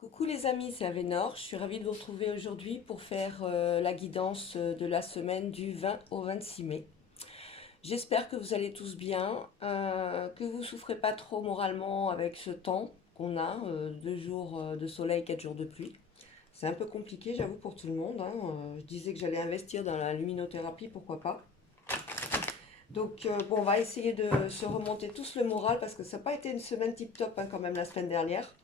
Coucou les amis, c'est Avénor. Je suis ravie de vous retrouver aujourd'hui pour faire la guidance de la semaine du 20 au 26 mai. J'espère que vous allez tous bien, que vous souffrez pas trop moralement avec ce temps qu'on a, 2 jours de soleil, 4 jours de pluie. C'est un peu compliqué, j'avoue, pour tout le monde, hein. Je disais que j'allais investir dans la luminothérapie, pourquoi pas. Donc bon, on va essayer de se remonter tous le moral parce que ça n'a pas été une semaine tip-top hein, quand même la semaine dernière.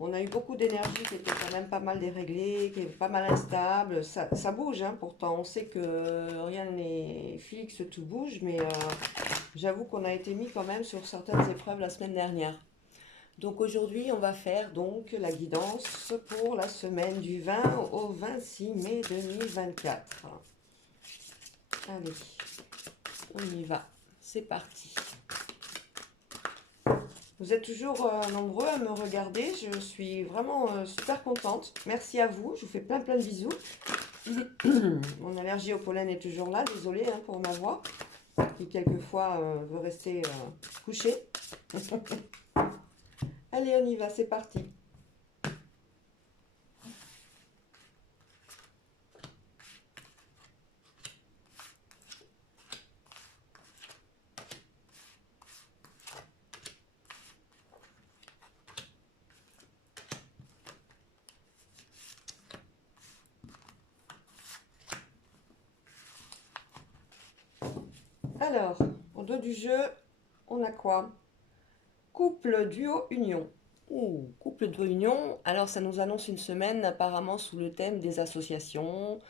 On a eu beaucoup d'énergie qui était quand même pas mal déréglée, qui est pas mal instable. Ça bouge, hein, pourtant. On sait que rien n'est fixe, tout bouge, mais j'avoue qu'on a été mis quand même sur certaines épreuves la semaine dernière. Donc aujourd'hui, on va faire donc la guidance pour la semaine du 20 au 26 mai 2024. Allez, on y va. C'est parti. Vous êtes toujours nombreux à me regarder. Je suis vraiment super contente. Merci à vous. Je vous fais plein plein de bisous. Mon allergie au pollen est toujours là. Désolée hein, pour ma voix qui quelquefois veut rester couchée. Allez, on y va. C'est parti. Alors, au dos du jeu, on a quoi? Couple, duo, union. Ouh, couple, duo, union. Alors, ça nous annonce une semaine apparemment sous le thème des associations,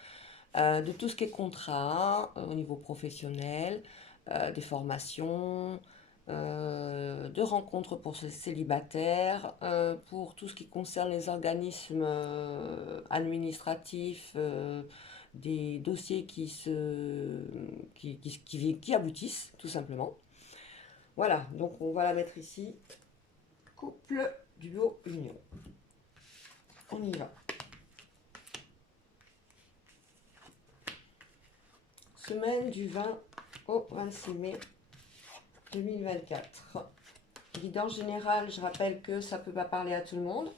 de tout ce qui est contrat au niveau professionnel, des formations, de rencontres pour ces célibataires, pour tout ce qui concerne les organismes administratifs, des dossiers qui aboutissent, tout simplement. Voilà, donc on va la mettre ici. Couple, duo, union. On y va. Semaine du 20 au 26 mai 2024. Guidance générale, je rappelle que ça ne peut pas parler à tout le monde.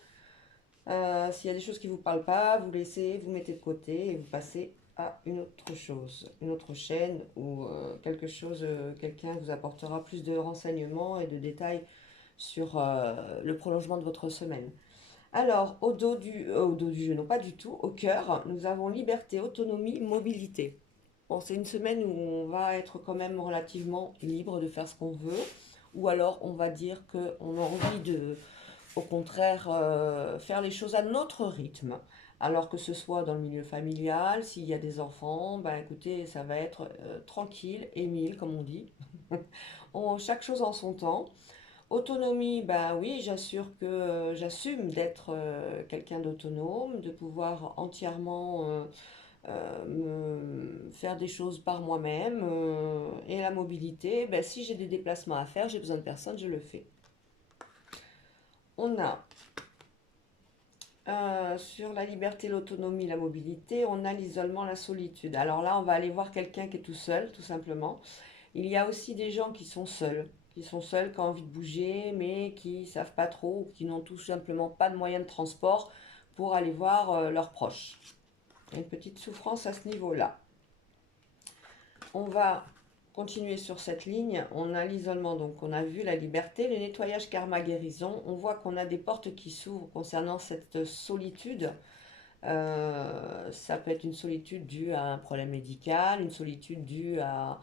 S'il y a des choses qui ne vous parlent pas, vous laissez, vous mettez de côté et vous passez à une autre chose, une autre chaîne ou quelque chose, quelqu'un vous apportera plus de renseignements et de détails sur le prolongement de votre semaine. Alors, au dos du jeu, non pas du tout, au cœur, nous avons liberté, autonomie, mobilité. Bon, c'est une semaine où on va être quand même relativement libre de faire ce qu'on veut, ou alors on va dire qu'on a envie de, au contraire, faire les choses à notre rythme. Alors que ce soit dans le milieu familial, s'il y a des enfants, ben écoutez, ça va être tranquille, Émile, comme on dit. Chaque chose en son temps. Autonomie, bah oui, j'assume d'être quelqu'un d'autonome, de pouvoir entièrement me faire des choses par moi-même. Et la mobilité, bah, si j'ai des déplacements à faire, j'ai besoin de personne, je le fais. On a sur la liberté, l'autonomie, la mobilité, on a l'isolement, la solitude. Alors là, on va aller voir quelqu'un qui est tout seul, tout simplement. Il y a aussi des gens qui sont seuls, qui ont envie de bouger, mais qui ne savent pas trop, ou qui n'ont tout simplement pas de moyens de transport pour aller voir leurs proches. Il y a une petite souffrance à ce niveau-là. On va continuer sur cette ligne. On a l'isolement, donc on a vu la liberté, le nettoyage karma guérison. On voit qu'on a des portes qui s'ouvrent concernant cette solitude. Ça peut être une solitude due à un problème médical, une solitude due à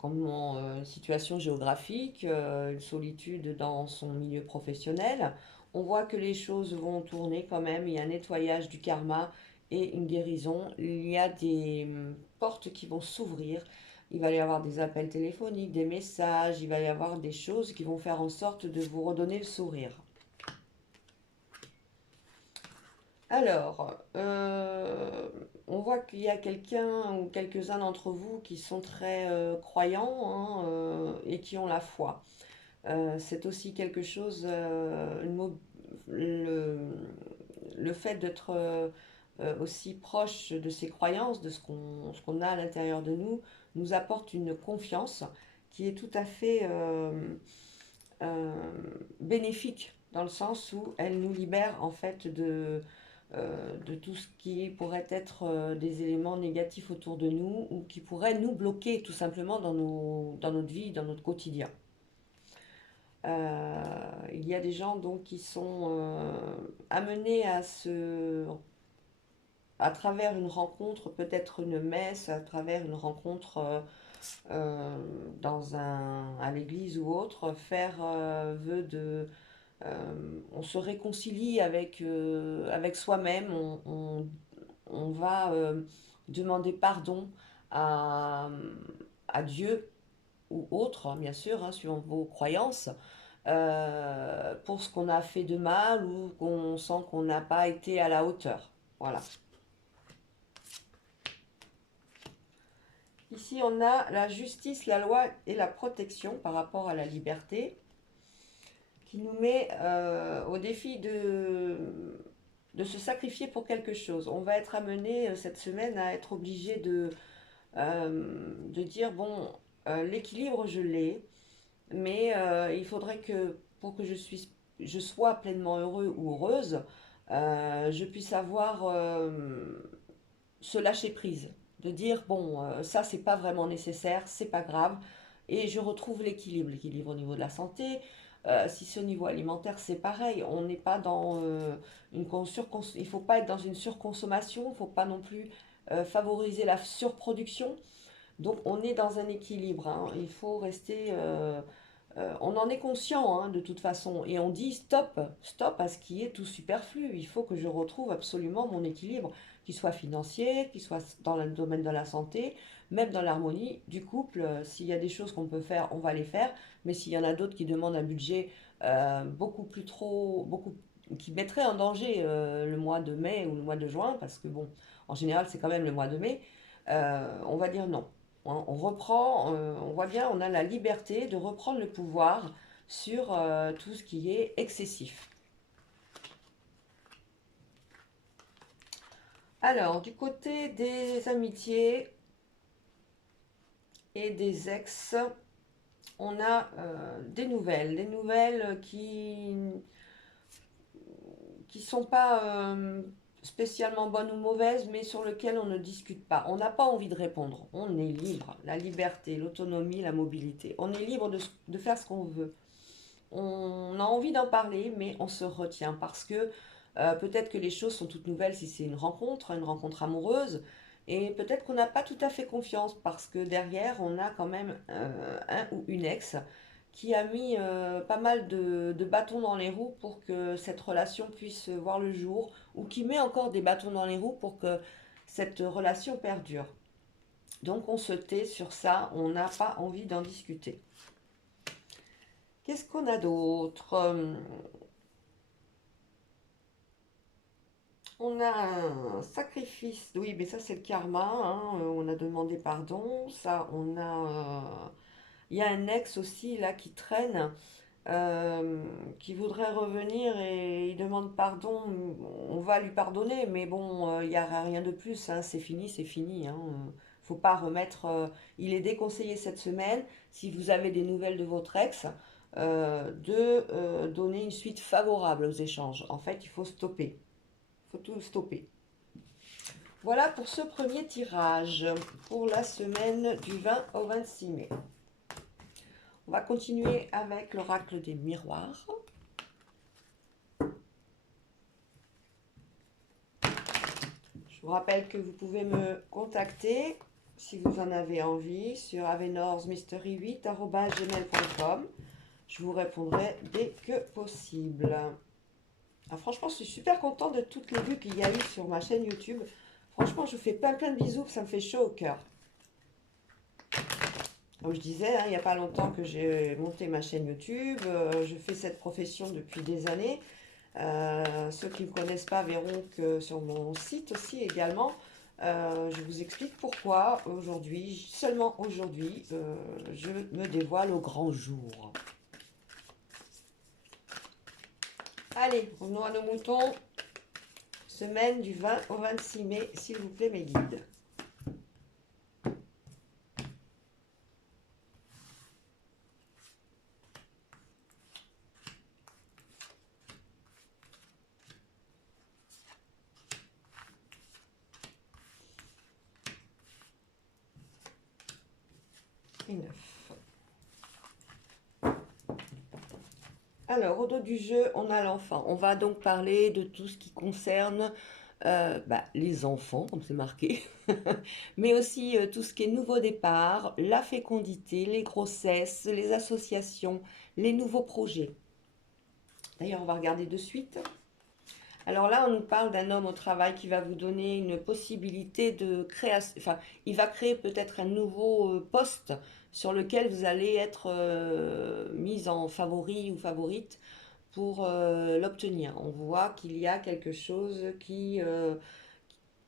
comment, une situation géographique, une solitude dans son milieu professionnel. On voit que les choses vont tourner quand même, il y a un nettoyage du karma et une guérison. Il y a des portes qui vont s'ouvrir, il va y avoir des appels téléphoniques, des messages, il va y avoir des choses qui vont faire en sorte de vous redonner le sourire. Alors, on voit qu'il y a quelqu'un ou quelques-uns d'entre vous qui sont très croyants hein, et qui ont la foi. C'est aussi quelque chose, le, le fait d'être aussi proche de ses croyances, de ce qu'on a à l'intérieur de nous, nous apporte une confiance qui est tout à fait bénéfique dans le sens où elle nous libère en fait de tout ce qui pourrait être des éléments négatifs autour de nous ou qui pourraient nous bloquer tout simplement dans notre vie, dans notre quotidien. Il y a des gens donc qui sont amenés à travers une rencontre, peut-être une messe, à travers une rencontre à l'église ou autre, faire vœu on se réconcilie avec soi-même, on va demander pardon à, à Dieu ou autre, hein, bien sûr, hein, suivant vos croyances, pour ce qu'on a fait de mal ou qu'on sent qu'on n'a pas été à la hauteur. Voilà. Ici, on a la justice, la loi et la protection par rapport à la liberté, qui nous met au défi de se sacrifier pour quelque chose. On va être amené cette semaine à être obligé de dire, bon, l'équilibre, je l'ai, mais il faudrait que pour que je sois pleinement heureux ou heureuse, je puisse avoir ce lâcher prise, de dire bon, ça c'est pas vraiment nécessaire, c'est pas grave, et je retrouve l'équilibre au niveau de la santé. Si c'est au niveau alimentaire, c'est pareil. On n'est pas dans il faut pas être dans une surconsommation, il faut pas non plus favoriser la surproduction. Donc on est dans un équilibre, hein. Il faut rester. On en est conscient hein, de toute façon et on dit stop, stop à ce qui est tout superflu. Il faut que je retrouve absolument mon équilibre, qu'il soit financier, qu'il soit dans le domaine de la santé, même dans l'harmonie du couple. S'il y a des choses qu'on peut faire, on va les faire. Mais s'il y en a d'autres qui demandent un budget beaucoup qui mettrait en danger le mois de mai ou le mois de juin, parce que bon, en général c'est quand même le mois de mai, on va dire non. On reprend, on voit bien, on a la liberté de reprendre le pouvoir sur tout ce qui est excessif. Alors, du côté des amitiés et des ex, on a des nouvelles qui sont pas spécialement bonnes ou mauvaises, mais sur lesquelles on ne discute pas. On n'a pas envie de répondre. On est libre. La liberté, l'autonomie, la mobilité. On est libre de faire ce qu'on veut. On a envie d'en parler, mais on se retient parce que peut-être que les choses sont toutes nouvelles si c'est une rencontre amoureuse, et peut-être qu'on n'a pas tout à fait confiance parce que derrière, on a quand même un ou une ex qui a mis pas mal de bâtons dans les roues pour que cette relation puisse voir le jour, ou qui met encore des bâtons dans les roues pour que cette relation perdure. Donc on se tait sur ça, on n'a pas envie d'en discuter. Qu'est-ce qu'on a d'autre? On a un sacrifice. Oui, mais ça c'est le karma, hein. On a demandé pardon. Ça, on a. Il y a un ex aussi là qui traîne, qui voudrait revenir et il demande pardon. On va lui pardonner, mais bon, il n'y a rien de plus, hein. C'est fini, c'est fini, hein. Faut pas remettre. Il est déconseillé cette semaine, si vous avez des nouvelles de votre ex, de donner une suite favorable aux échanges. En fait, il faut stopper. Il faut tout stopper. Voilà pour ce premier tirage pour la semaine du 20 au 26 mai. On va continuer avec l'oracle des miroirs. Je vous rappelle que vous pouvez me contacter si vous en avez envie sur avenorsmystery8@gmail.com. Je vous répondrai dès que possible. Alors franchement, je suis super contente de toutes les vues qu'il y a eu sur ma chaîne YouTube. Franchement, je vous fais plein de bisous, ça me fait chaud au cœur. Comme je disais, hein, il n'y a pas longtemps que j'ai monté ma chaîne YouTube. Je fais cette profession depuis des années. Ceux qui ne me connaissent pas verront que sur mon site aussi également, je vous explique pourquoi aujourd'hui, seulement aujourd'hui, je me dévoile au grand jour. Allez, revenons à nos moutons. Semaine du 20 au 26 mai, s'il vous plaît, mes guides. et 9. Alors, au dos du jeu, on a l'enfant. On va donc parler de tout ce qui concerne les enfants, comme c'est marqué, mais aussi tout ce qui est nouveau départ, la fécondité, les grossesses, les associations, les nouveaux projets. D'ailleurs, on va regarder de suite. Alors là, on nous parle d'un homme au travail qui va vous donner une possibilité de création. Enfin, il va créer peut-être un nouveau poste sur lequel vous allez être mise en favori ou favorite pour l'obtenir. On voit qu'il y a quelque chose qui,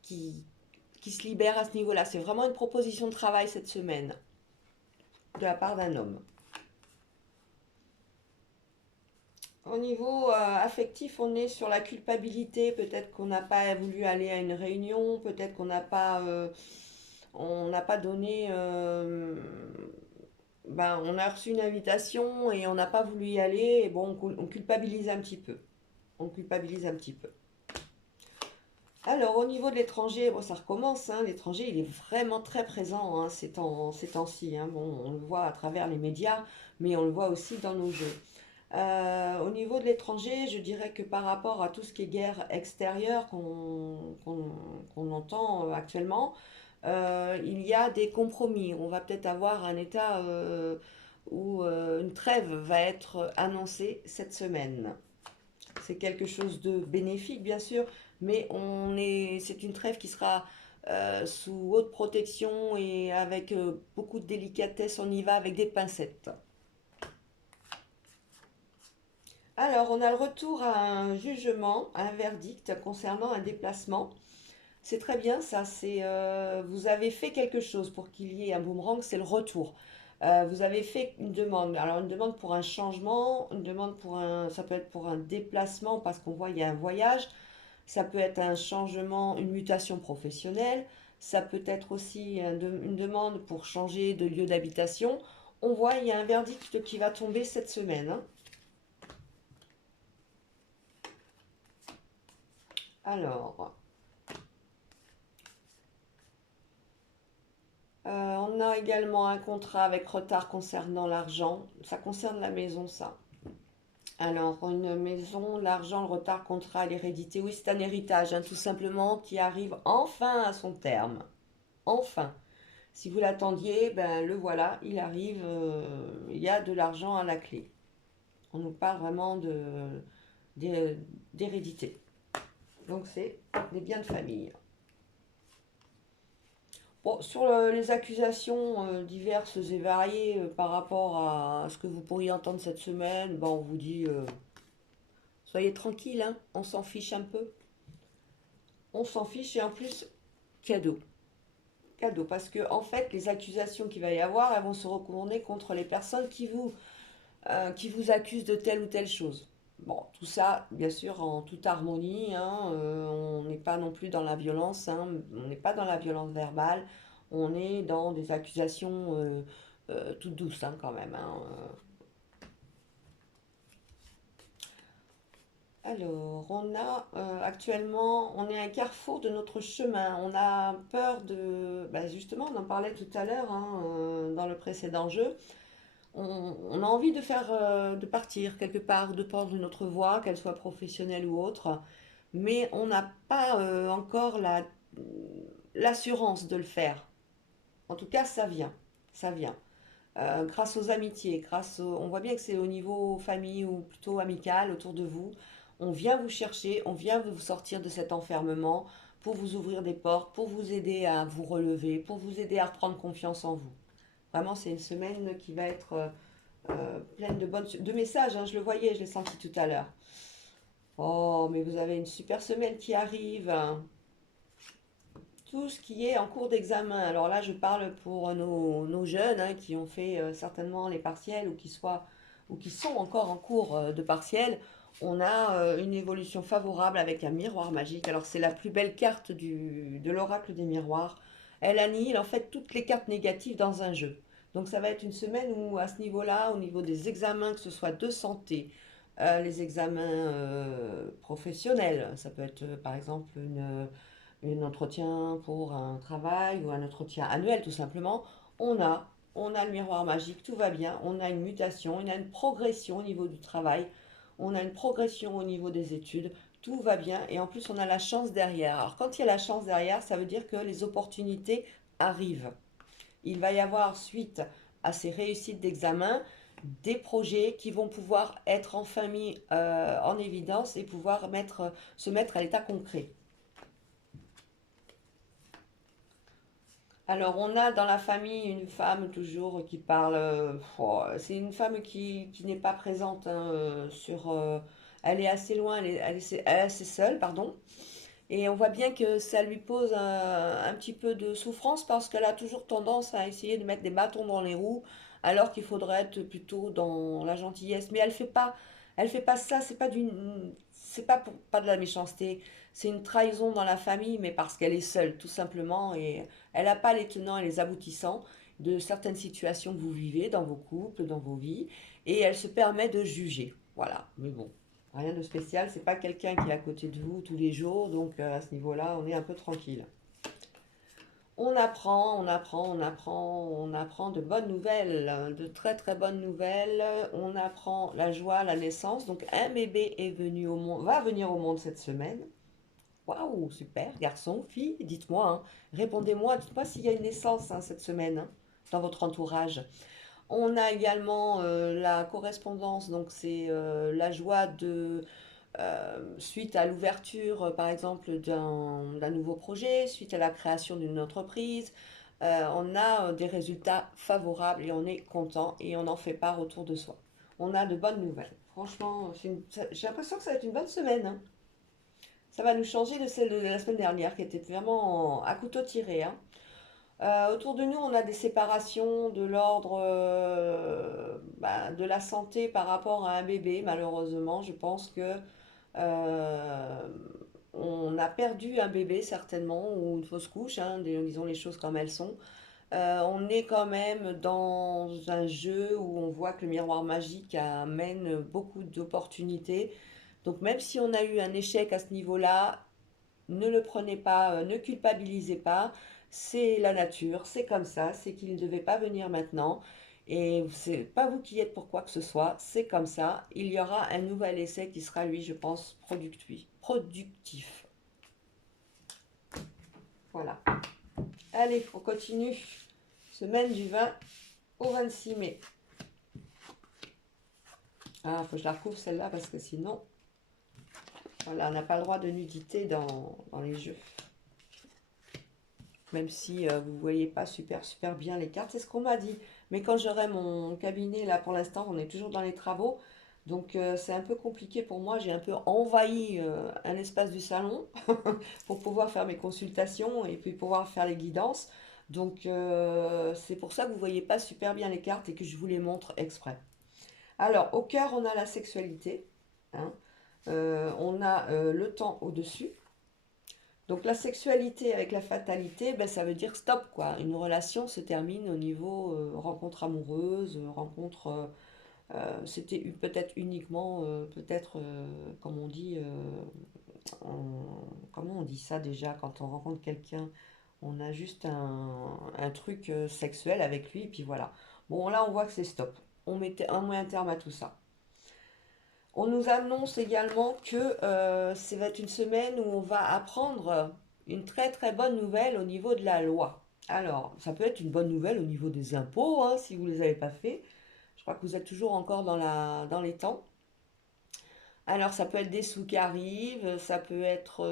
qui se libère à ce niveau-là. C'est vraiment une proposition de travail cette semaine de la part d'un homme. Au niveau affectif, on est sur la culpabilité. Peut-être qu'on n'a pas voulu aller à une réunion, peut-être qu'on n'a pas donné. On a reçu une invitation et on n'a pas voulu y aller. Et bon, on culpabilise un petit peu. On culpabilise un petit peu. Alors, au niveau de l'étranger, bon, ça recommence, hein. L'étranger, il est vraiment très présent hein, ces temps-ci. Hein. Bon, on le voit à travers les médias, mais on le voit aussi dans nos jeux. Au niveau de l'étranger, je dirais que par rapport à tout ce qui est guerre extérieure qu'on entend actuellement, il y a des compromis. On va peut-être avoir un état où une trêve va être annoncée cette semaine. C'est quelque chose de bénéfique, bien sûr, mais c'est une trêve qui sera sous haute protection et avec beaucoup de délicatesse. On y va avec des pincettes. Alors, on a le retour à un jugement, à un verdict concernant un déplacement. C'est très bien ça, vous avez fait quelque chose pour qu'il y ait un boomerang, c'est le retour. Vous avez fait une demande. Alors une demande pour un changement, une demande ça peut être pour un déplacement parce qu'on voit il y a un voyage, ça peut être un changement, une mutation professionnelle, ça peut être aussi une demande pour changer de lieu d'habitation. On voit il y a un verdict qui va tomber cette semaine. Hein. Alors, on a également un contrat avec retard concernant l'argent. Ça concerne la maison, ça. Alors, une maison, l'argent, le retard, contrat, l'hérédité. Oui, c'est un héritage, hein, tout simplement, qui arrive enfin à son terme. Enfin. Si vous l'attendiez, ben le voilà, il arrive, il y a de l'argent à la clé. On nous parle vraiment d'hérédité. Donc, c'est des biens de famille. Bon, sur les accusations diverses et variées par rapport à ce que vous pourriez entendre cette semaine, on vous dit soyez tranquille, hein, on s'en fiche un peu. On s'en fiche et en plus, cadeau. Cadeau, parce que en fait, les accusations qu'il va y avoir, elles vont se retourner contre les personnes qui vous accusent de telle ou telle chose. Bon, tout ça, bien sûr, en toute harmonie, hein, on n'est pas non plus dans la violence, hein, on n'est pas dans la violence verbale, on est dans des accusations toutes douces hein, quand même. Hein. Alors, actuellement, on est à un carrefour de notre chemin. On a peur justement, on en parlait tout à l'heure hein, dans le précédent jeu. On a envie de partir quelque part, de prendre une autre voie, qu'elle soit professionnelle ou autre, mais on n'a pas encore l'assurance de le faire. En tout cas, ça vient. Grâce aux amitiés, on voit bien que c'est au niveau famille ou plutôt amical autour de vous. On vient vous chercher, on vient vous sortir de cet enfermement pour vous ouvrir des portes, pour vous aider à vous relever, pour vous aider à reprendre confiance en vous. Vraiment, c'est une semaine qui va être pleine de messages. Hein, je le voyais, je l'ai senti tout à l'heure. Oh, mais vous avez une super semaine qui arrive. Hein. Tout ce qui est en cours d'examen. Alors là, je parle pour nos jeunes hein, qui ont fait certainement les partiels ou qui sont encore en cours de partiels. On a une évolution favorable avec un miroir magique. Alors c'est la plus belle carte de l'oracle des miroirs. Elle annihile en fait toutes les cartes négatives dans un jeu. Donc ça va être une semaine où à ce niveau-là, au niveau des examens, que ce soit de santé, les examens professionnels, ça peut être par exemple un entretien pour un travail ou un entretien annuel tout simplement, on a on a le miroir magique, tout va bien, on a une mutation, on a une progression au niveau du travail, on a une progression au niveau des études, tout va bien et en plus on a la chance derrière. Alors quand il y a la chance derrière, ça veut dire que les opportunités arrivent. Il va y avoir suite à ces réussites d'examen des projets qui vont pouvoir être enfin mis en évidence et pouvoir se mettre à l'état concret. Alors, on a dans la famille une femme toujours qui parle. C'est une femme qui n'est pas présente hein, elle est assez loin, elle est assez seule, pardon. Et on voit bien que ça lui pose un petit peu de souffrance parce qu'elle a toujours tendance à essayer de mettre des bâtons dans les roues, alors qu'il faudrait être plutôt dans la gentillesse. Mais elle fait pas ça. C'est pas de la méchanceté. C'est une trahison dans la famille, mais parce qu'elle est seule, tout simplement, et elle n'a pas les tenants et les aboutissants de certaines situations que vous vivez dans vos couples, dans vos vies, et elle se permet de juger. Voilà. Mais bon. Rien de spécial, c'est pas quelqu'un qui est à côté de vous tous les jours, donc à ce niveau-là, on est un peu tranquille. On apprend, on apprend, on apprend, on apprend de bonnes nouvelles, de très très bonnes nouvelles. On apprend la joie, la naissance. Donc un bébé est venu au monde, va venir au monde cette semaine. Waouh, super, garçon, fille, dites-moi, hein. Répondez-moi, dites-moi s'il y a une naissance hein, cette semaine hein, dans votre entourage. On a également la correspondance, donc c'est la joie de suite à l'ouverture, par exemple, d'un nouveau projet, suite à la création d'une entreprise, on a des résultats favorables et on est content et on en fait part autour de soi. On a de bonnes nouvelles. Franchement, j'ai l'impression que ça va être une bonne semaine, hein. Ça va nous changer de celle de la semaine dernière qui était vraiment à couteau tiré, hein. Autour de nous, on a des séparations de l'ordre de la santé par rapport à un bébé. Malheureusement, je pense que euh, on a perdu un bébé certainement ou une fausse couche, hein, disons les choses comme elles sont. On est quand même dans un jeu où on voit que le miroir magique amène beaucoup d'opportunités. Donc même si on a eu un échec à ce niveau-là, ne le prenez pas, ne culpabilisez pas. C'est la nature, c'est comme ça, c'est qu'il ne devait pas venir maintenant. Et c'est pas vous qui êtes pour quoi que ce soit, c'est comme ça. Il y aura un nouvel essai qui sera, lui, je pense, productif. Productif. Voilà. Allez, on continue. Semaine du 20 au 26 mai. Ah, faut que je la recouvre celle-là parce que sinon, voilà, on n'a pas le droit de nudité dans les jeux. Même si vous ne voyez pas super bien les cartes, c'est ce qu'on m'a dit. Mais quand j'aurai mon cabinet, là pour l'instant, on est toujours dans les travaux, donc c'est un peu compliqué pour moi. J'ai un peu envahi un espace du salon pour pouvoir faire mes consultations et puis pouvoir faire les guidances. Donc c'est pour ça que vous ne voyez pas super bien les cartes et que je vous les montre exprès. Alors au cœur, on a la sexualité, hein. On a le temps au-dessus. Donc la sexualité avec la fatalité, ben, ça veut dire stop quoi. Une relation se termine au niveau rencontre amoureuse, rencontre. C'était peut-être uniquement, peut-être, comme on dit, comment on dit ça déjà quand on rencontre quelqu'un, on a juste un truc sexuel avec lui et puis voilà. Bon là on voit que c'est stop. On met un terme à tout ça. On nous annonce également que ça va être une semaine où on va apprendre une très très bonne nouvelle au niveau de la loi. Alors, ça peut être une bonne nouvelle au niveau des impôts, hein, si vous ne les avez pas fait. Je crois que vous êtes toujours encore dans les temps. Alors, ça peut être des sous qui arrivent, ça peut être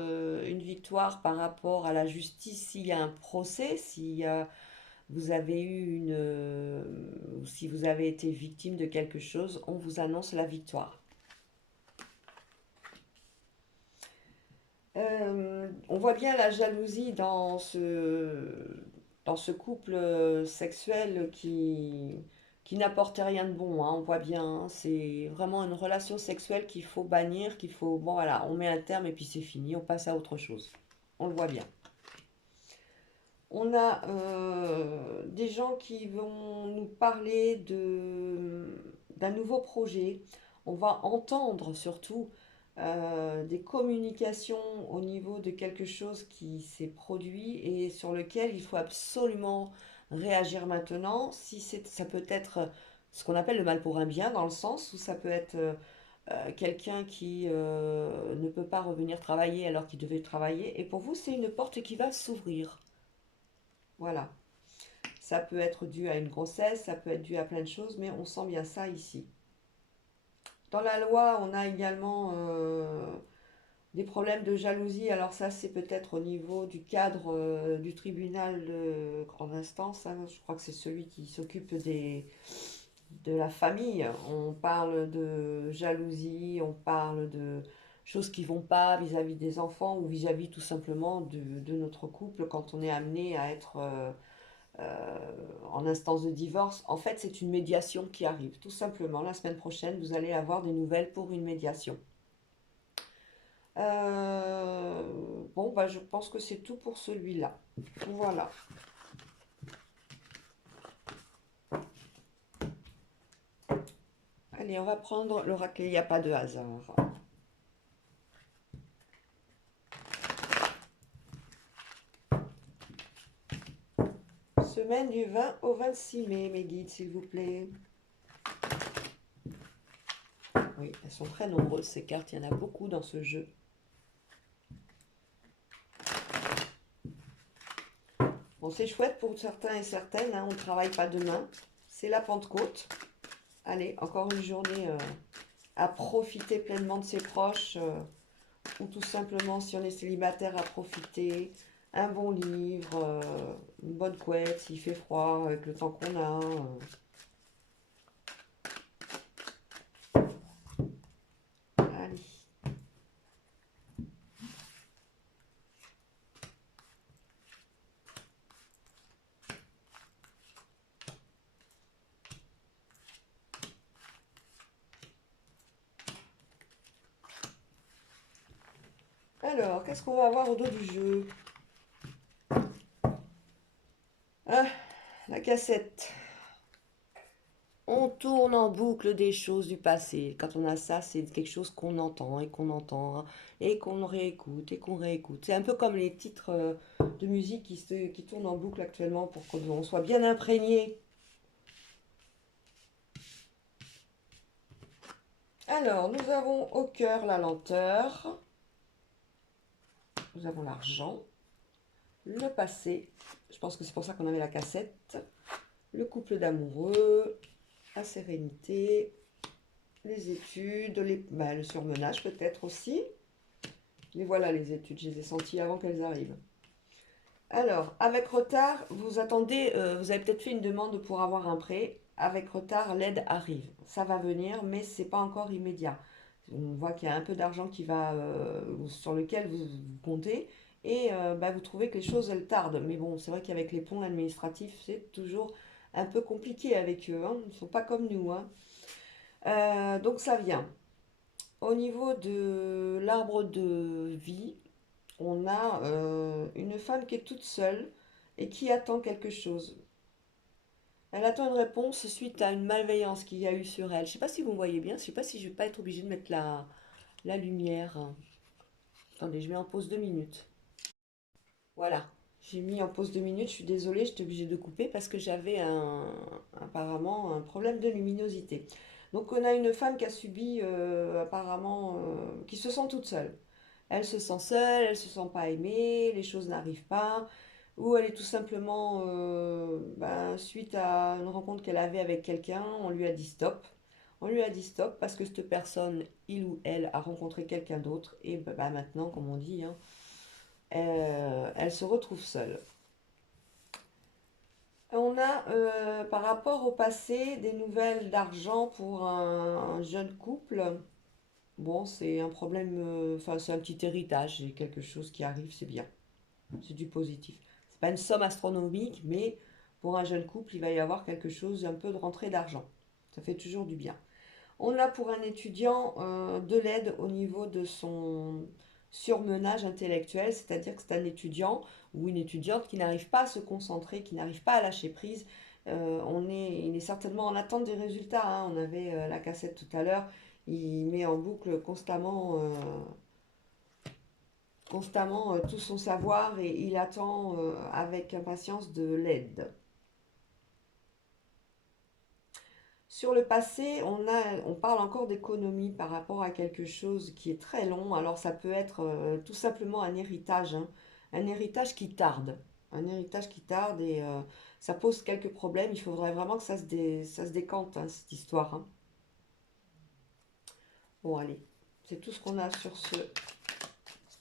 une victoire par rapport à la justice s'il y a un procès, si vous avez eu si vous avez été victime de quelque chose, on vous annonce la victoire. On voit bien la jalousie dans ce couple sexuel qui n'apporte rien de bon, hein, on voit bien, hein. C'est vraiment une relation sexuelle qu'il faut bannir, qu'il faut... Bon voilà, on met un terme et puis c'est fini, on passe à autre chose. On le voit bien. On a des gens qui vont nous parler d'un nouveau projet. On va entendre surtout des communications au niveau de quelque chose qui s'est produit et sur lequel il faut absolument réagir maintenant. Si c'est, ça peut être ce qu'on appelle le mal pour un bien, dans le sens où ça peut être quelqu'un qui ne peut pas revenir travailler alors qu'il devait travailler. Et pour vous, c'est une porte qui va s'ouvrir. Voilà. Ça peut être dû à une grossesse, ça peut être dû à plein de choses, mais on sent bien ça ici. Dans la loi, on a également des problèmes de jalousie. Alors ça, c'est peut-être au niveau du cadre du tribunal de grande instance, hein. Je crois que c'est celui qui s'occupe de la famille. On parle de jalousie, on parle de choses qui vont pas vis-à-vis des enfants ou vis-à-vis tout simplement de notre couple quand on est amené à être en instance de divorce. En fait, c'est une médiation qui arrive. Tout simplement, la semaine prochaine, vous allez avoir des nouvelles pour une médiation. Euh, bon, bah, je pense que c'est tout pour celui-là. Voilà. Allez, on va prendre l'oracle. Il n'y a pas de hasard. Semaine du 20 au 26 mai, mes guides, s'il vous plaît. Oui, elles sont très nombreuses, ces cartes. Il y en a beaucoup dans ce jeu. Bon, c'est chouette pour certains et certaines, hein, on ne travaille pas demain. C'est la Pentecôte. Allez, encore une journée à profiter pleinement de ses proches. Ou tout simplement, si on est célibataire, à profiter. Un bon livre, une bonne couette, s'il fait froid, avec le temps qu'on a. Allez. Alors, qu'est-ce qu'on va avoir au dos du jeu? Ah, la cassette. On tourne en boucle des choses du passé. Quand on a ça, c'est quelque chose qu'on entend et qu'on entend hein, et qu'on réécoute et qu'on réécoute. C'est un peu comme les titres de musique qui tournent en boucle actuellement pour qu'on soit bien imprégné. Alors, nous avons au cœur la lenteur, nous avons l'argent, le passé, je pense que c'est pour ça qu'on avait la cassette, le couple d'amoureux, la sérénité, les études, le surmenage peut-être aussi. Mais voilà les études, je les ai senties avant qu'elles arrivent. Alors, avec retard, vous attendez, vous avez peut-être fait une demande pour avoir un prêt. Avec retard, l'aide arrive. Ça va venir, mais c'est pas encore immédiat. On voit qu'il y a un peu d'argent qui va sur lequel vous comptez et bah, vous trouvez que les choses elles tardent. Mais bon, c'est vrai qu'avec les ponts administratifs, c'est toujours un peu compliqué avec eux, hein. Ils ne sont pas comme nous, hein. Donc ça vient. Au niveau de l'arbre de vie, on a une femme qui est toute seule et qui attend quelque chose. Elle attend une réponse suite à une malveillance qu'il y a eu sur elle. Je ne sais pas si vous me voyez bien, je ne sais pas si je vais pas être obligée de mettre la lumière. Attendez, je mets en pause 2 minutes. Voilà, j'ai mis en pause 2 minutes, je suis désolée, j'étais obligée de couper parce que j'avais apparemment un problème de luminosité. Donc on a une femme qui a subi apparemment, qui se sent toute seule. Elle se sent seule, elle se sent pas aimée, les choses n'arrivent pas, ou elle est tout simplement, ben, suite à une rencontre qu'elle avait avec quelqu'un, on lui a dit stop. On lui a dit stop parce que cette personne, il ou elle, a rencontré quelqu'un d'autre et ben, maintenant, comme on dit, hein, elle se retrouve seule. On a, par rapport au passé, des nouvelles d'argent pour un jeune couple. Bon, c'est un problème, enfin, c'est un petit héritage, c'est quelque chose qui arrive, c'est bien. C'est du positif. C'est pas une somme astronomique, mais pour un jeune couple, il va y avoir quelque chose, un peu de rentrée d'argent. Ça fait toujours du bien. On a pour un étudiant de l'aide au niveau de son surmenage intellectuel, c'est-à-dire que c'est un étudiant ou une étudiante qui n'arrive pas à se concentrer, qui n'arrive pas à lâcher prise. Il est certainement en attente des résultats, hein. On avait la cassette tout à l'heure. Il met en boucle constamment tout son savoir et il attend avec impatience de l'aide. Sur le passé, on parle encore d'économie par rapport à quelque chose qui est très long. Alors ça peut être tout simplement un héritage, hein. Un héritage qui tarde. Un héritage qui tarde et ça pose quelques problèmes. Il faudrait vraiment que ça se décante, hein, cette histoire, hein. Bon, allez, c'est tout ce qu'on a sur ce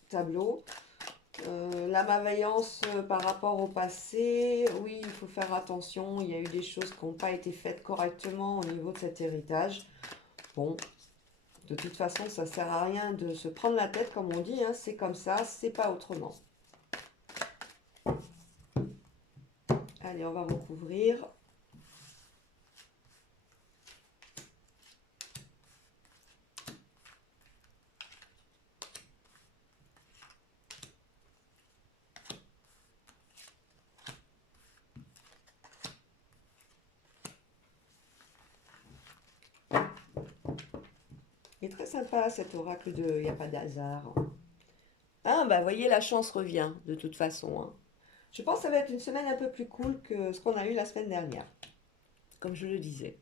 tableau. La malveillance par rapport au passé, oui, il faut faire attention. Il y a eu des choses qui n'ont pas été faites correctement au niveau de cet héritage. Bon, de toute façon, ça sert à rien de se prendre la tête, comme on dit, hein. C'est comme ça, c'est pas autrement. Allez, on va recouvrir. Il est très sympa cet oracle de Il n'y a pas d'hasard. Ah, bah, voyez, la chance revient, de toute façon, hein. Je pense que ça va être une semaine un peu plus cool que ce qu'on a eu la semaine dernière, comme je le disais.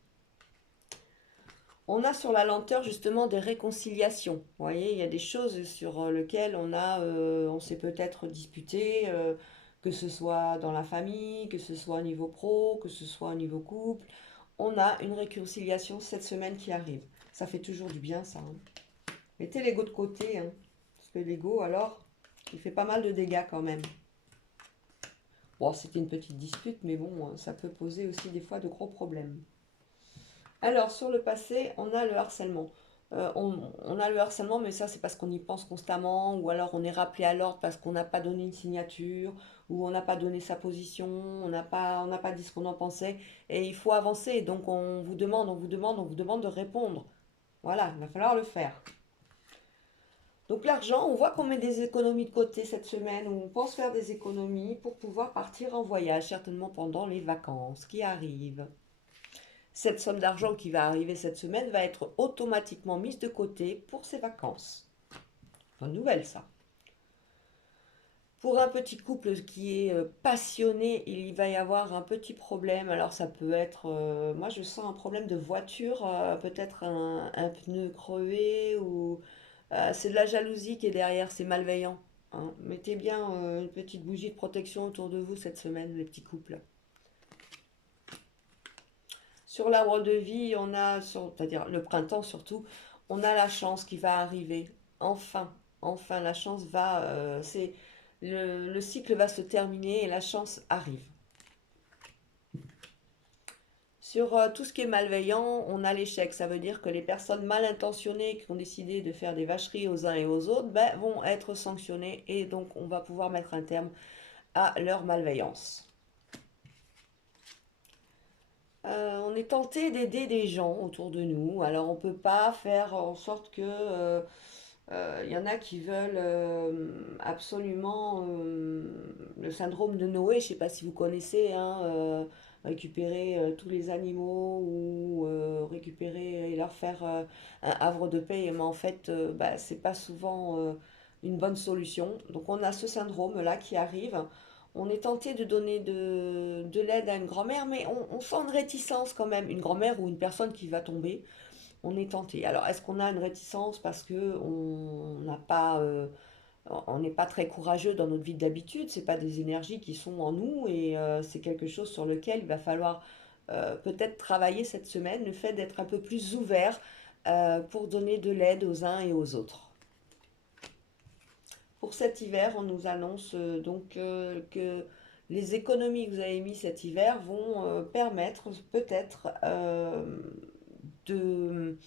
On a sur la lenteur justement des réconciliations. Vous voyez, il y a des choses sur lesquelles on s'est peut-être disputé, que ce soit dans la famille, que ce soit au niveau pro, que ce soit au niveau couple. On a une réconciliation cette semaine qui arrive. Ça fait toujours du bien, ça, hein. Mettez l'ego de côté, hein, parce que l'ego, alors, il fait pas mal de dégâts quand même. Bon, c'était une petite dispute, mais bon, ça peut poser aussi des fois de gros problèmes. Alors, sur le passé, on a le harcèlement. On a le harcèlement, mais ça, c'est parce qu'on y pense constamment, ou alors on est rappelé à l'ordre parce qu'on n'a pas donné une signature, ou on n'a pas donné sa position, on n'a pas dit ce qu'on en pensait, et il faut avancer. Donc, on vous demande, on vous demande, on vous demande de répondre. Voilà, il va falloir le faire. Donc, l'argent, on voit qu'on met des économies de côté cette semaine, ou on pense faire des économies pour pouvoir partir en voyage, certainement pendant les vacances qui arrivent. Cette somme d'argent qui va arriver cette semaine va être automatiquement mise de côté pour ses vacances. Bonne nouvelle, ça. Pour un petit couple qui est passionné, il va y avoir un petit problème. Alors ça peut être, moi je sens un problème de voiture, peut-être un pneu crevé ou c'est de la jalousie qui est derrière, c'est malveillant, hein. Mettez bien une petite bougie de protection autour de vous cette semaine, les petits couples. Sur l'arbre de vie, c'est-à-dire le printemps surtout, on a la chance qui va arriver. Enfin, enfin, la chance va, le cycle va se terminer et la chance arrive. Sur tout ce qui est malveillant, on a l'échec. Ça veut dire que les personnes mal intentionnées qui ont décidé de faire des vacheries aux uns et aux autres, ben, vont être sanctionnées et donc on va pouvoir mettre un terme à leur malveillance. On est tenté d'aider des gens autour de nous. Alors on ne peut pas faire en sorte que y en a qui veulent absolument le syndrome de Noé. Je ne sais pas si vous connaissez, hein, récupérer tous les animaux ou récupérer et leur faire un havre de paix. Mais en fait, bah, c'est pas souvent une bonne solution. Donc on a ce syndrome-là qui arrive. On est tenté de donner de l'aide à une grand-mère, mais on sent une réticence quand même. Une grand-mère ou une personne qui va tomber, on est tenté. Alors, est-ce qu'on a une réticence parce que on n'est pas très courageux dans notre vie d'habitude? C'est pas des énergies qui sont en nous et c'est quelque chose sur lequel il va falloir peut-être travailler cette semaine, le fait d'être un peu plus ouvert pour donner de l'aide aux uns et aux autres. Pour cet hiver, on nous annonce que les économies que vous avez mises cet hiver vont permettre peut-être de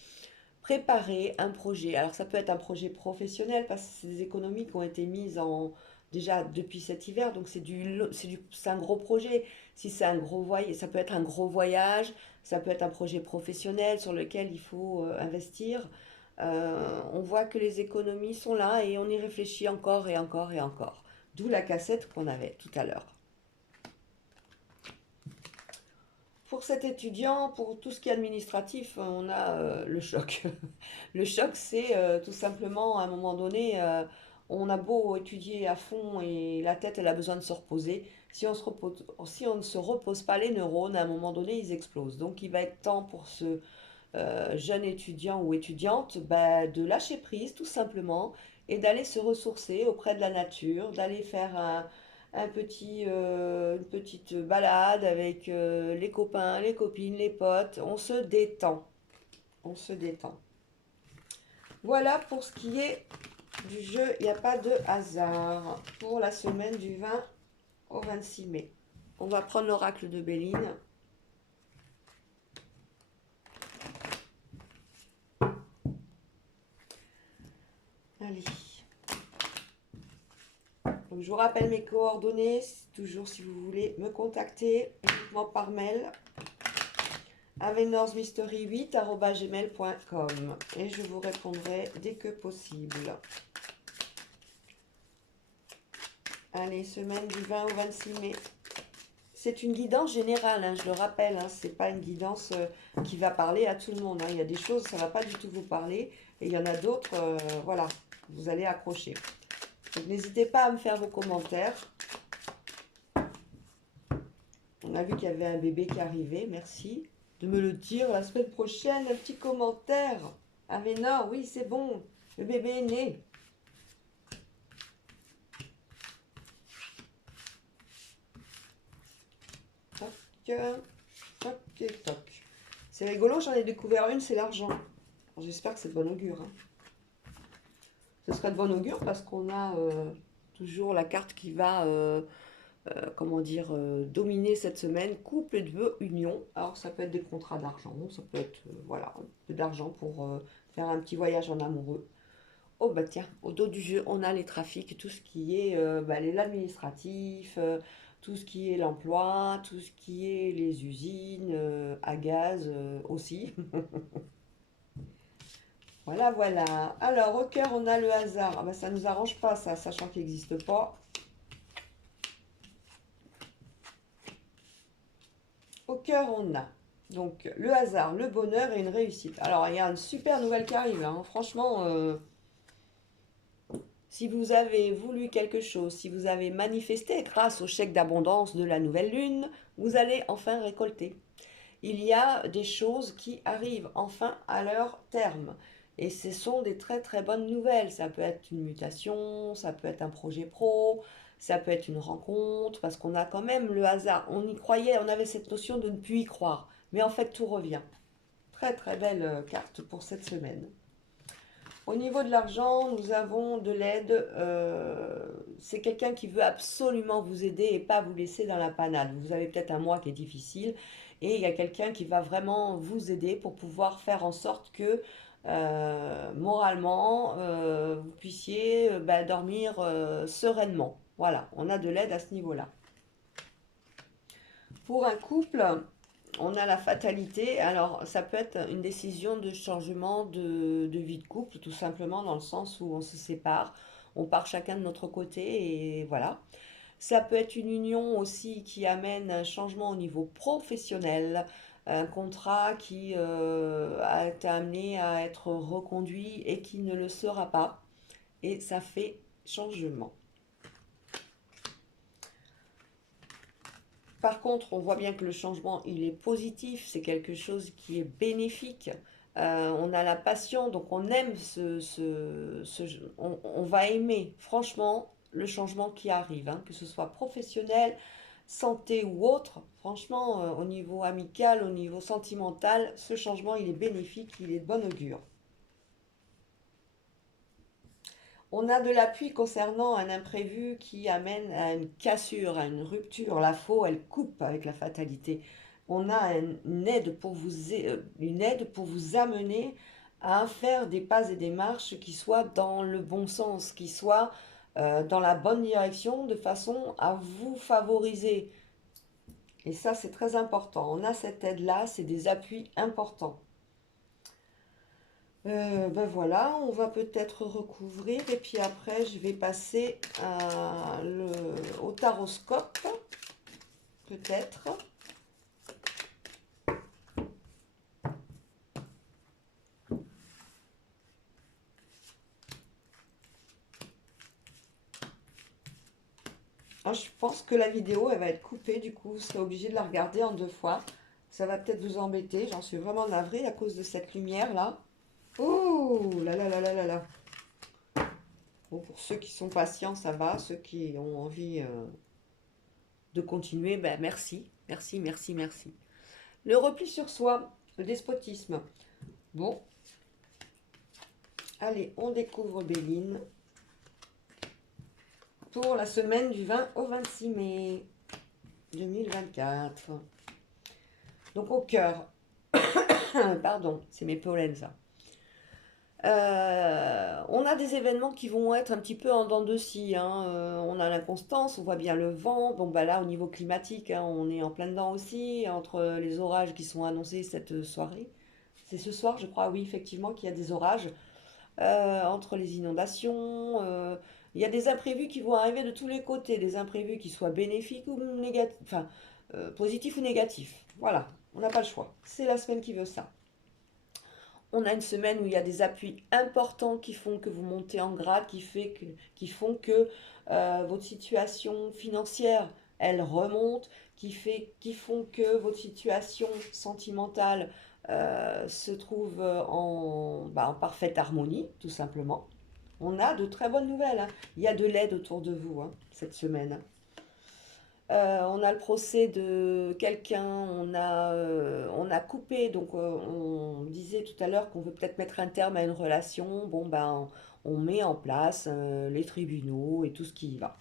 préparer un projet. Alors ça peut être un projet professionnel parce que c'est des économies qui ont été mises en déjà depuis cet hiver, donc c'est un gros projet. Si c'est un gros voyage, ça peut être un gros voyage, ça peut être un projet professionnel sur lequel il faut investir. On voit que les économies sont là et on y réfléchit encore et encore et encore. D'où la cassette qu'on avait tout à l'heure. Pour cet étudiant, pour tout ce qui est administratif, on a le choc. Le choc, c'est tout simplement à un moment donné, on a beau étudier à fond et la tête, elle a besoin de se reposer. Si on ne se repose pas les neurones, à un moment donné, ils explosent. Donc, il va être temps pour ce jeune étudiant ou étudiante bah, de lâcher prise, tout simplement, et d'aller se ressourcer auprès de la nature, d'aller faire une petite balade avec les copains, les copines, les potes. On se détend. On se détend. Voilà pour ce qui est du jeu, il n'y a pas de hasard pour la semaine du 20 au 26 mai. On va prendre l'oracle de Béline. Allez. Donc, je vous rappelle mes coordonnées, toujours si vous voulez me contacter, uniquement par mail, avenorsmystery8@gmail.com et je vous répondrai dès que possible. Allez, semaine du 20 au 26 mai. C'est une guidance générale, hein, je le rappelle, hein, c'est pas une guidance qui va parler à tout le monde. Hein. Il y a des choses, ça ne va pas du tout vous parler, et il y en a d'autres, voilà, vous allez accrocher. Donc n'hésitez pas à me faire vos commentaires. On a vu qu'il y avait un bébé qui arrivait, merci de me le dire la semaine prochaine, un petit commentaire. Aménor, oui c'est bon, le bébé est né. Toc, toc et toc. C'est rigolo, j'en ai découvert une, c'est l'argent. J'espère que c'est de bon augure. Hein. Ce serait de bon augure parce qu'on a toujours la carte qui va, comment dire, dominer cette semaine. Couple et vœux, union. Alors ça peut être des contrats d'argent, ça peut être, voilà, un peu d'argent pour faire un petit voyage en amoureux. Oh bah tiens, au dos du jeu, on a les trafics, tout ce qui est l'administratif, tout ce qui est l'emploi, tout ce qui est les usines à gaz aussi. Voilà, voilà. Alors, au cœur, on a le hasard. Ah bah, ça ne nous arrange pas, ça, sachant qu'il n'existe pas. Au cœur, on a donc le hasard, le bonheur et une réussite. Alors, il y a une super nouvelle qui arrive. Hein. Franchement, si vous avez voulu quelque chose, si vous avez manifesté grâce au chèque d'abondance de la nouvelle lune, vous allez enfin récolter. Il y a des choses qui arrivent enfin à leur terme. Et ce sont des très très bonnes nouvelles. Ça peut être une mutation, ça peut être un projet pro, ça peut être une rencontre, parce qu'on a quand même le hasard. On y croyait, on avait cette notion de ne plus y croire. Mais en fait, tout revient. Très très belle carte pour cette semaine. Au niveau de l'argent, nous avons de l'aide. C'est quelqu'un qui veut absolument vous aider et pas vous laisser dans la panade. Vous avez peut-être un mois qui est difficile et il y a quelqu'un qui va vraiment vous aider pour pouvoir faire en sorte que moralement vous puissiez dormir sereinement. Voilà, on a de l'aide à ce niveau-là. Pour un couple, on a la fatalité. Alors, ça peut être une décision de changement de vie de couple, tout simplement, dans le sens où on se sépare, on part chacun de notre côté, et voilà. Ça peut être une union aussi qui amène un changement au niveau professionnel, un contrat qui a été amené à être reconduit et qui ne le sera pas, et ça fait changement. Par contre, on voit bien que le changement, il est positif, c'est quelque chose qui est bénéfique. On a la passion, donc on aime on va aimer franchement le changement qui arrive, hein, que ce soit professionnel, santé ou autre. Franchement, au niveau amical, au niveau sentimental, ce changement, il est bénéfique, il est de bon augure. On a de l'appui concernant un imprévu qui amène à une cassure, à une rupture. La faux, elle coupe avec la fatalité. On a une aide pour vous amener à faire des pas et des marches qui soient dans le bon sens, qui soient dans la bonne direction, de façon à vous favoriser. Et ça, c'est très important. On a cette aide-là, c'est des appuis importants. Ben voilà, on va peut-être recouvrir et puis après je vais passer au taroscope, peut-être. Ah, je pense que la vidéo, elle va être coupée, du coup, vous serez obligé de la regarder en deux fois. Ça va peut-être vous embêter, j'en suis vraiment navrée à cause de cette lumière-là. Oh là là là là là là. Bon, pour ceux qui sont patients, ça va. Ceux qui ont envie de continuer, ben merci, merci, merci, merci. Le repli sur soi, le despotisme. Bon, allez, on découvre Béline pour la semaine du 20 au 26 mai 2024. Donc au cœur, pardon, c'est mes pollens ça. On a des événements qui vont être un petit peu en dents de scie, hein. On a l'inconstance, on voit bien le vent. Bon, bah là, au niveau climatique, hein, on est en plein dedans aussi, entre les orages qui sont annoncés cette soirée. C'est ce soir, je crois, oui, effectivement, qu'il y a des orages. Entre les inondations, il y a des imprévus qui vont arriver de tous les côtés, des imprévus qui soient bénéfiques ou négatifs, enfin, positifs ou négatifs. Voilà, on n'a pas le choix. C'est la semaine qui veut ça. On a une semaine où il y a des appuis importants qui font que vous montez en grade, qui font que votre situation financière, elle remonte, qui font que votre situation sentimentale se trouve en parfaite harmonie, tout simplement. On a de très bonnes nouvelles, hein. Il y a de l'aide autour de vous, hein, cette semaine. On a le procès de quelqu'un, on a coupé, donc on disait tout à l'heure qu'on veut peut-être mettre un terme à une relation. Bon, ben, on met en place les tribunaux et tout ce qui y va.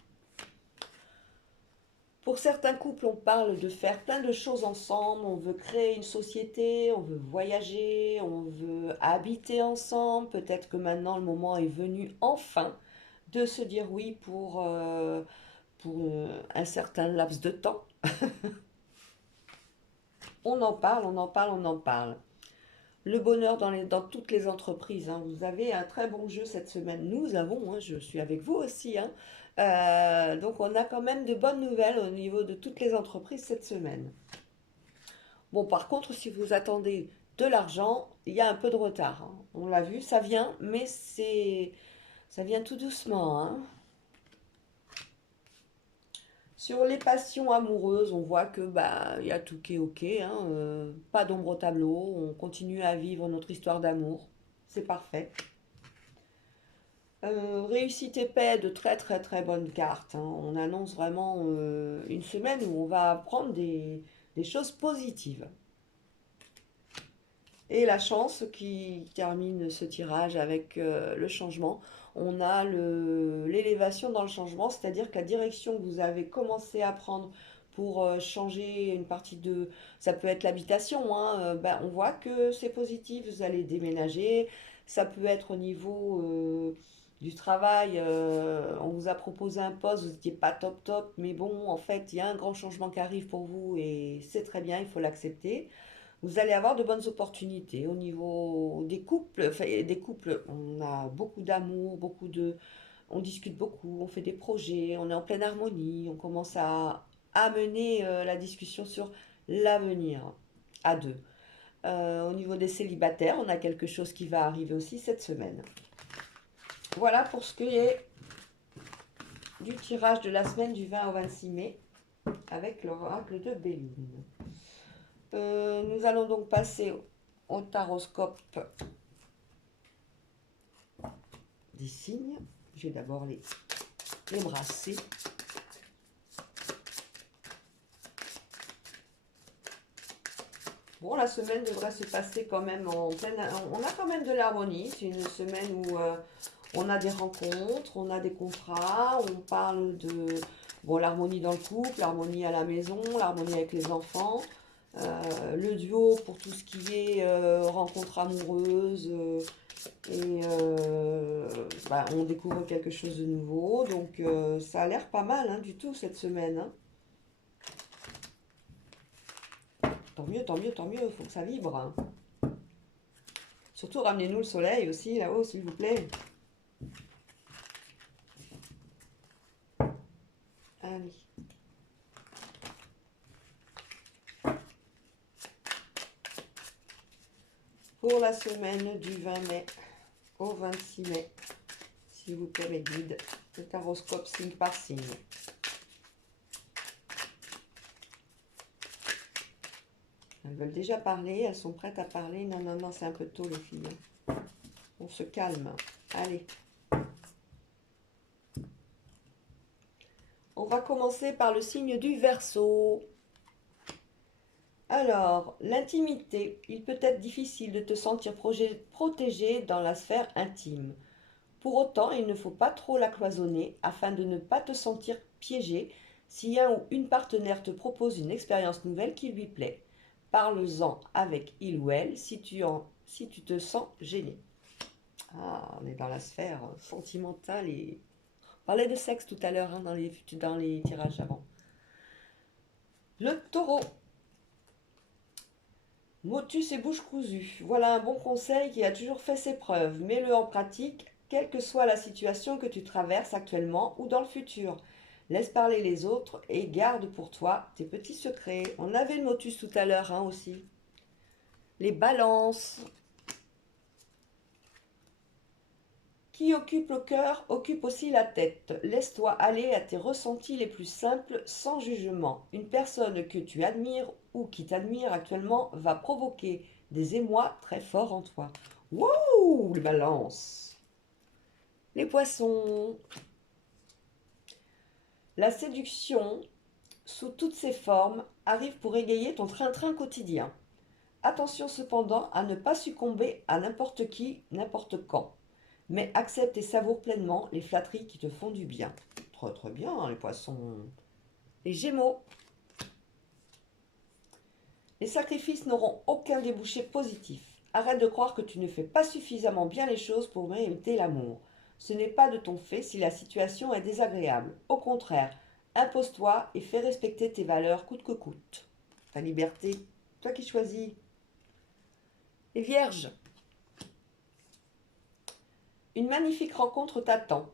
Pour certains couples, on parle de faire plein de choses ensemble. On veut créer une société, on veut voyager, on veut habiter ensemble. Peut-être que maintenant le moment est venu enfin de se dire oui pour un certain laps de temps. On en parle, on en parle, on en parle. Le bonheur dans toutes les entreprises, hein. Vous avez un très bon jeu cette semaine. Nous avons, hein, je suis avec vous aussi, hein. Donc on a quand même de bonnes nouvelles au niveau de toutes les entreprises cette semaine. Bon, par contre, si vous attendez de l'argent, il y a un peu de retard, hein. On l'a vu, ça vient, mais ça vient tout doucement, hein. Sur les passions amoureuses, on voit que bah il y a tout qui est ok, hein, pas d'ombre au tableau, on continue à vivre notre histoire d'amour, c'est parfait. Réussite et paix, de très très très bonnes cartes, hein. On annonce vraiment une semaine où on va apprendre des choses positives. Et la chance qui termine ce tirage avec le changement. On a l'élévation dans le changement, c'est-à-dire que la direction que vous avez commencé à prendre pour changer une partie de... Ça peut être l'habitation, hein, ben, on voit que c'est positif, vous allez déménager. Ça peut être au niveau du travail, on vous a proposé un poste, vous n'étiez pas top top, mais bon, en fait, il y a un grand changement qui arrive pour vous et c'est très bien, il faut l'accepter. Vous allez avoir de bonnes opportunités au niveau des couples. Enfin, des couples, on a beaucoup d'amour, on discute beaucoup, on fait des projets, on est en pleine harmonie, on commence à mener la discussion sur l'avenir à deux. Au niveau des célibataires, on a quelque chose qui va arriver aussi cette semaine. Voilà pour ce qui est du tirage de la semaine du 20 au 26 mai avec l'oracle de Béline. Nous allons donc passer au taroscope des signes. Je vais d'abord les brasser. Bon, la semaine devrait se passer quand même en pleine... On a quand même de l'harmonie. C'est une semaine où on a des rencontres, on a des contrats, on parle de... Bon, l'harmonie dans le couple, l'harmonie à la maison, l'harmonie avec les enfants. Le duo pour tout ce qui est rencontre amoureuse et bah, on découvre quelque chose de nouveau. Donc ça a l'air pas mal, hein, du tout cette semaine, hein. Tant mieux, tant mieux, tant mieux, il faut que ça vibre, hein. Surtout ramenez-nous le soleil aussi là-haut, s'il vous plaît. Allez. Pour la semaine du 20 mai au 26 mai, s'il vous plaît mes guides, le taroscope signe par signe. Elles veulent déjà parler, elles sont prêtes à parler. Non, non, non, c'est un peu tôt les filles. On se calme. Allez. On va commencer par le signe du Verseau. Alors, l'intimité. Il peut être difficile de te sentir protégé dans la sphère intime. Pour autant, il ne faut pas trop la cloisonner afin de ne pas te sentir piégé si un ou une partenaire te propose une expérience nouvelle qui lui plaît. Parle-en avec il ou elle si tu te sens gêné. Ah, on est dans la sphère sentimentale et... On parlait de sexe tout à l'heure hein, dans les tirages avant. Le taureau. Motus et bouche cousue. Voilà un bon conseil qui a toujours fait ses preuves. Mets-le en pratique, quelle que soit la situation que tu traverses actuellement ou dans le futur. Laisse parler les autres et garde pour toi tes petits secrets. On avait le motus tout à l'heure hein, aussi. Les balances. Qui occupe le cœur occupe aussi la tête. Laisse-toi aller à tes ressentis les plus simples sans jugement. Une personne que tu admires ou qui t'admire actuellement va provoquer des émois très forts en toi. Wouh, les balances. Les poissons. La séduction, sous toutes ses formes, arrive pour égayer ton train-train quotidien. Attention cependant à ne pas succomber à n'importe qui, n'importe quand. Mais accepte et savoure pleinement les flatteries qui te font du bien. Très très bien, hein, les poissons. Les gémeaux. Les sacrifices n'auront aucun débouché positif. Arrête de croire que tu ne fais pas suffisamment bien les choses pour mériter l'amour. Ce n'est pas de ton fait si la situation est désagréable. Au contraire, impose-toi et fais respecter tes valeurs coûte que coûte. Ta liberté, toi qui choisis. Les vierges. Une magnifique rencontre t'attend,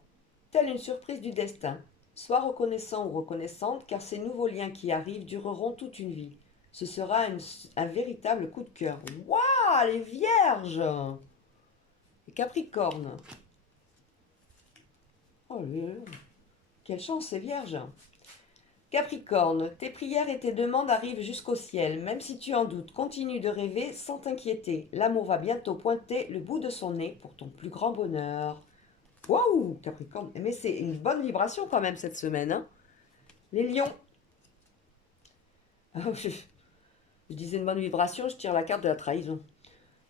telle une surprise du destin. Sois reconnaissant ou reconnaissante car ces nouveaux liens qui arrivent dureront toute une vie. Ce sera un véritable coup de cœur. Waouh, les vierges! Les capricornes. Oh, quelle chance ces vierges! Capricorne, tes prières et tes demandes arrivent jusqu'au ciel. Même si tu en doutes, continue de rêver sans t'inquiéter. L'amour va bientôt pointer le bout de son nez pour ton plus grand bonheur. Waouh, Capricorne. Mais c'est une bonne vibration quand même cette semaine. Hein. Les lions. Je disais une bonne vibration, je tire la carte de la trahison.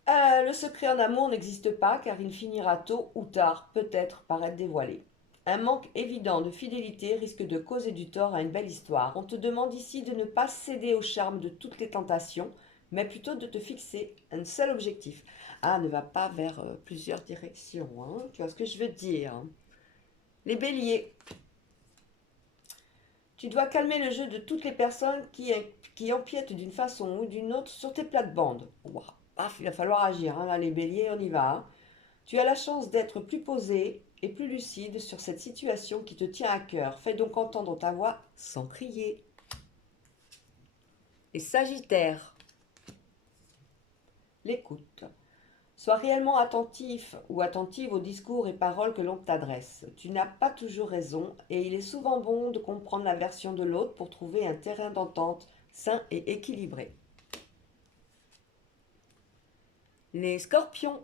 Le secret en amour n'existe pas car il finira tôt ou tard, peut-être, par être dévoilé. Un manque évident de fidélité risque de causer du tort à une belle histoire. On te demande ici de ne pas céder au charme de toutes les tentations, mais plutôt de te fixer un seul objectif. Ah, ne va pas vers plusieurs directions, hein. Tu vois ce que je veux dire. Les béliers. Tu dois calmer le jeu de toutes les personnes qui empiètent d'une façon ou d'une autre sur tes plates-bandes. Wow. Ah, il va falloir agir, hein, là les béliers, on y va. Hein. Tu as la chance d'être plus posé et plus lucide sur cette situation qui te tient à cœur. Fais donc entendre ta voix sans crier. Les sagittaires. L'écoute. Sois réellement attentif ou attentive aux discours et paroles que l'on t'adresse. Tu n'as pas toujours raison et il est souvent bon de comprendre la version de l'autre pour trouver un terrain d'entente sain et équilibré. Les scorpions.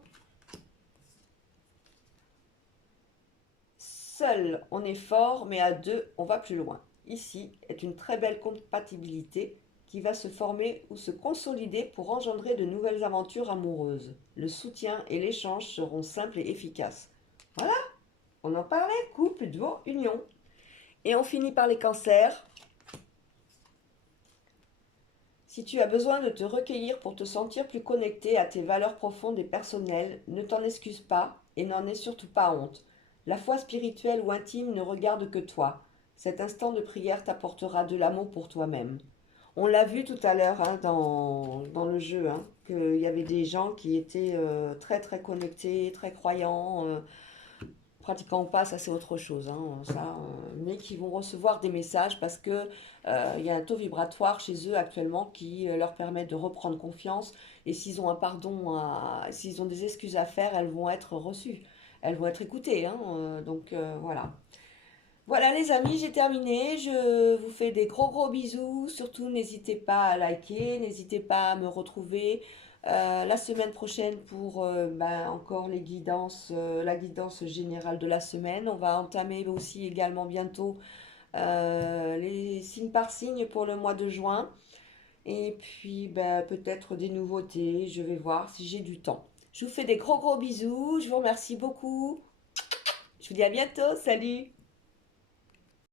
Seul, on est fort, mais à deux, on va plus loin. Ici est une très belle compatibilité qui va se former ou se consolider pour engendrer de nouvelles aventures amoureuses. Le soutien et l'échange seront simples et efficaces. Voilà, on en parlait, couple, duo, union. Et on finit par les cancers. Si tu as besoin de te recueillir pour te sentir plus connecté à tes valeurs profondes et personnelles, ne t'en excuse pas et n'en aie surtout pas honte. La foi spirituelle ou intime ne regarde que toi. Cet instant de prière t'apportera de l'amour pour toi-même. On l'a vu tout à l'heure hein, dans le jeu, hein, qu'il y avait des gens qui étaient très très connectés, très croyants, pratiquant ou pas, ça c'est autre chose, hein, ça, mais qui vont recevoir des messages parce que il y a un taux vibratoire chez eux actuellement qui leur permet de reprendre confiance et s'ils ont un pardon, s'ils ont des excuses à faire, elles vont être reçues, elles vont être écoutées, hein, donc voilà. Voilà les amis, j'ai terminé. Je vous fais des gros gros bisous. Surtout, n'hésitez pas à liker, n'hésitez pas à me retrouver la semaine prochaine pour encore la guidance générale de la semaine. On va entamer aussi également bientôt les signes par signe pour le mois de juin. Et puis peut-être des nouveautés. Je vais voir si j'ai du temps. Je vous fais des gros gros bisous. Je vous remercie beaucoup. Je vous dis à bientôt. Salut!